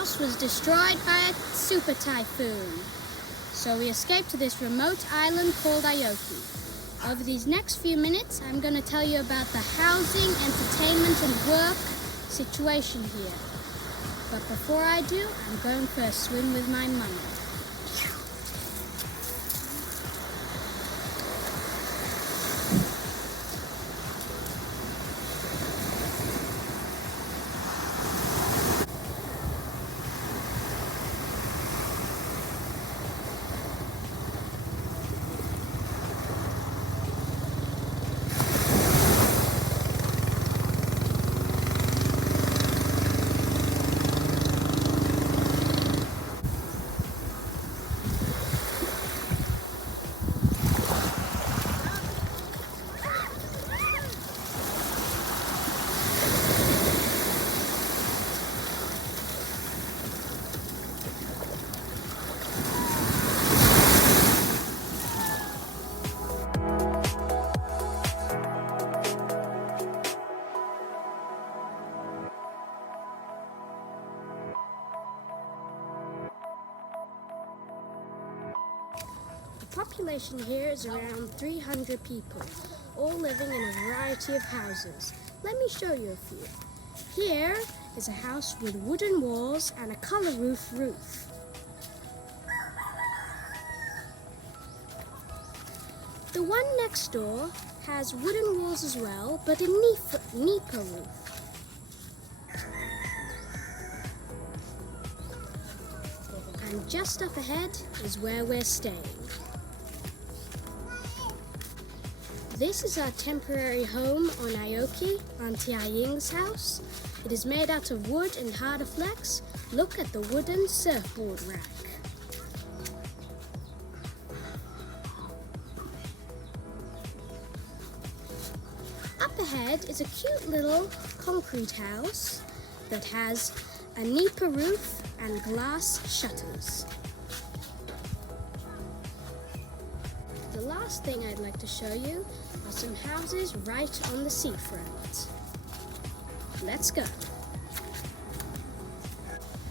house was destroyed by a super typhoon. So we escaped to this remote island called Ayoke. Over these next few minutes, I'm going to tell you about the housing, entertainment and work situation here. But before I do, I'm going for a swim with my mummy. The population here is around 300 people, all living in a variety of houses. Let me show you a few. Here is a house with wooden walls and a colour roof. The one next door has wooden walls as well, but a Nipa roof. And just up ahead is where we're staying. This is our temporary home on Ayoke, Auntie Aying's house. It is made out of wood and harder flex. Look at the wooden surfboard rack. Up ahead is a cute little concrete house that has a Nipa roof and glass shutters. The last thing I'd like to show you are some houses right on the seafront. Let's go.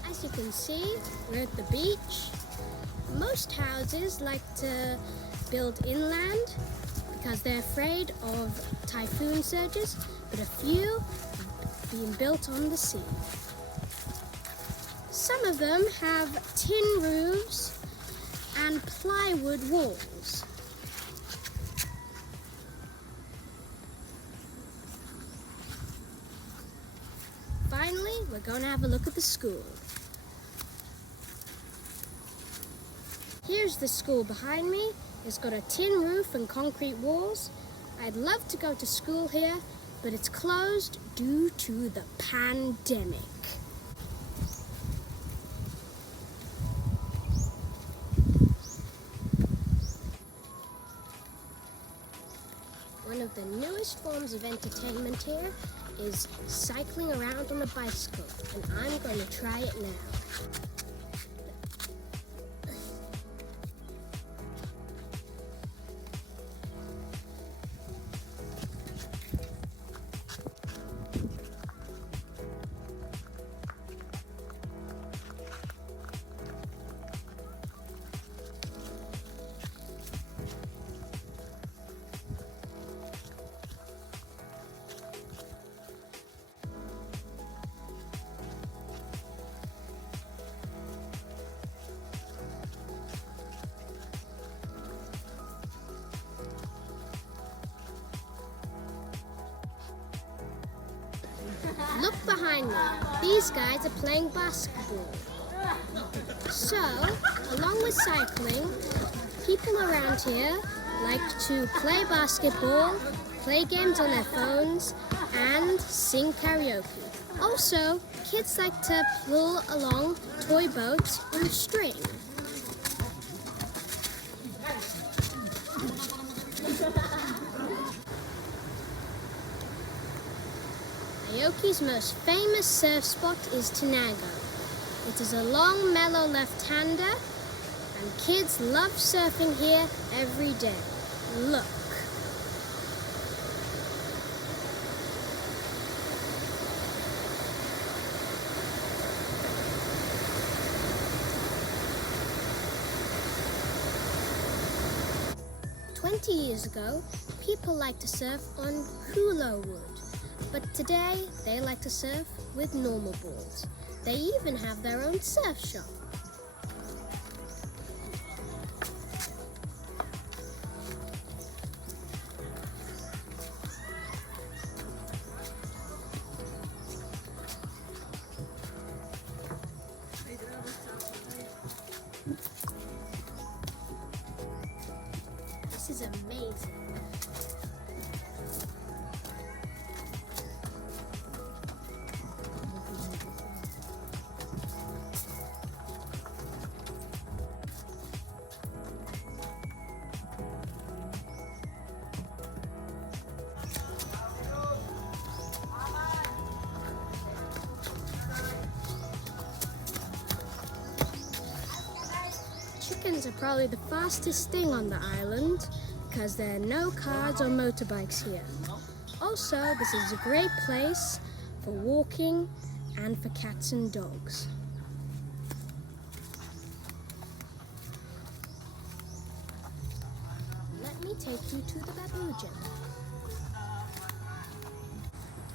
As you can see, we're at the beach. Most houses like to build inland because they're afraid of typhoon surges, but a few are being built on the sea. Some of them have tin roofs and plywood walls. Finally, we're going to have a look at the school. Here's the school behind me. It's got a tin roof and concrete walls. I'd love to go to school here, but it's closed due to the pandemic. One of the newest forms of entertainment here is cycling around on a bicycle, and I'm going to try it now. Look behind me. These guys are playing basketball. So, along with cycling, people around here like to play basketball, play games on their phones, and sing karaoke. Also, kids like to pull along toy boats on a string. Ayoke's most famous surf spot is Tanago. It is a long, mellow left-hander, and kids love surfing here every day. Look. 20 years ago, people liked to surf on hula wood, but today they like to surf with normal boards. They even have their own surf shop. This is amazing. Chickens are probably the fastest thing on the island because there are no cars or motorbikes here. Also, this is a great place for walking and for cats and dogs. Let me take you to the babujan.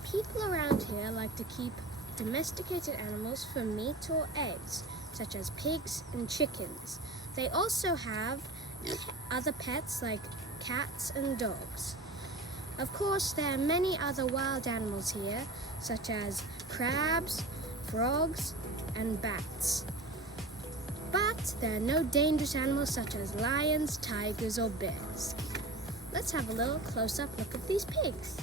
People around here like to keep domesticated animals for meat or eggs, such as pigs and chickens. They also have other pets like cats and dogs. Of course, there are many other wild animals here, such as crabs, frogs, and bats. But there are no dangerous animals such as lions, tigers, or bears. Let's have a little close-up look at these pigs.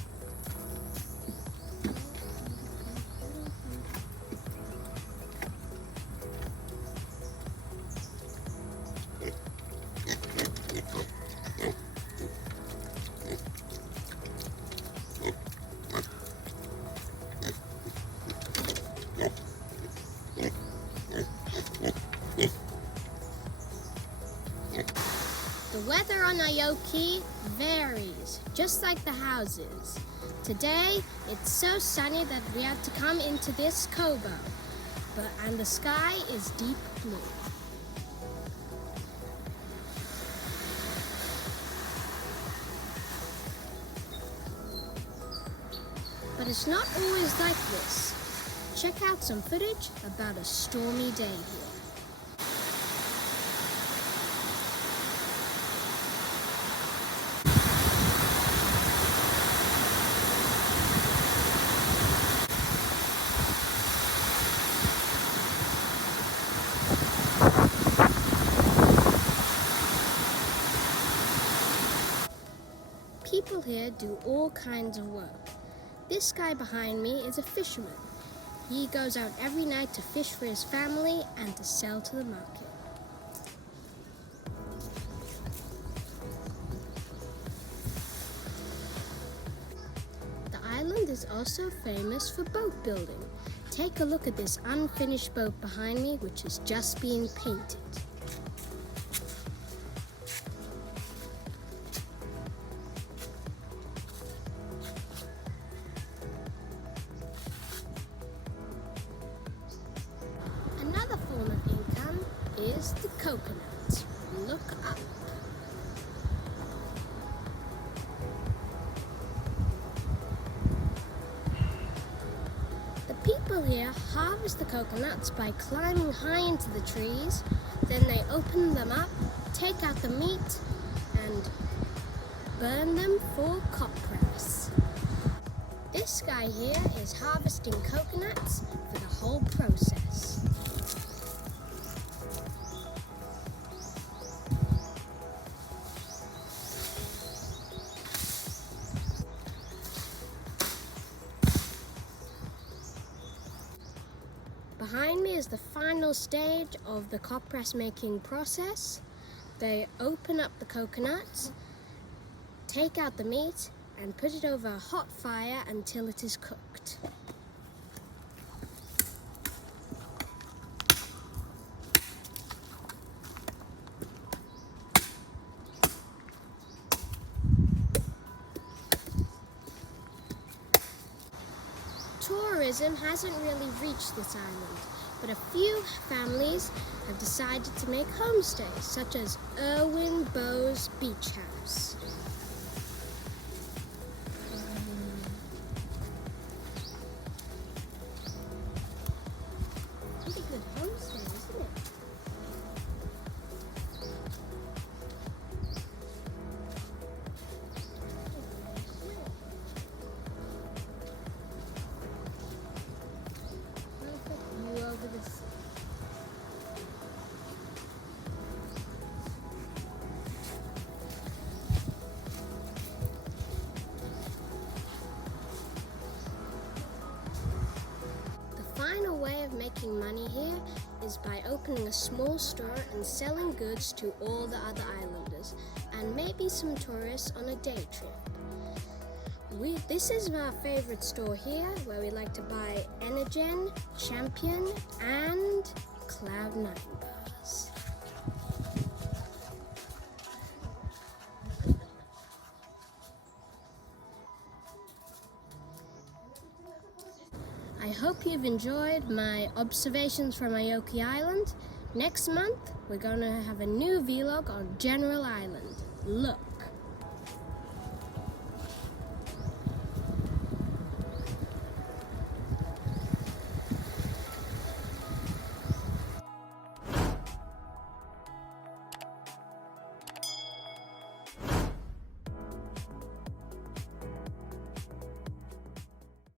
The weather on Ayoke varies, just like the houses. Today, it's so sunny that we had to come into this kobo, and the sky is deep blue. But it's not always like this. Check out some footage about a stormy day here. People here do all kinds of work. This guy behind me is a fisherman. He goes out every night to fish for his family and to sell to the market. The island is also famous for boat building. Take a look at this unfinished boat behind me, which is just being painted. Another form of income is the coconut. Look up. The people here harvest the coconuts by climbing high into the trees, then they open them up, take out the meat, and burn them for copras. This guy here is harvesting coconuts for the whole process. Behind me is the final stage of the copras making process. They open up the coconuts, take out the meat, and put it over a hot fire until it is cooked. Tourism hasn't really reached this island, but a few families have decided to make homestays, such as Erwin Bo's Beach House. here is by opening a small store and selling goods to all the other islanders and maybe some tourists on a day trip. This is our favorite store here, where we like to buy Energen, Champion and Cloud9 bars. I hope you've enjoyed my observations from Ayoke Island. Next month, we're going to have a new vlog on General Island. Look!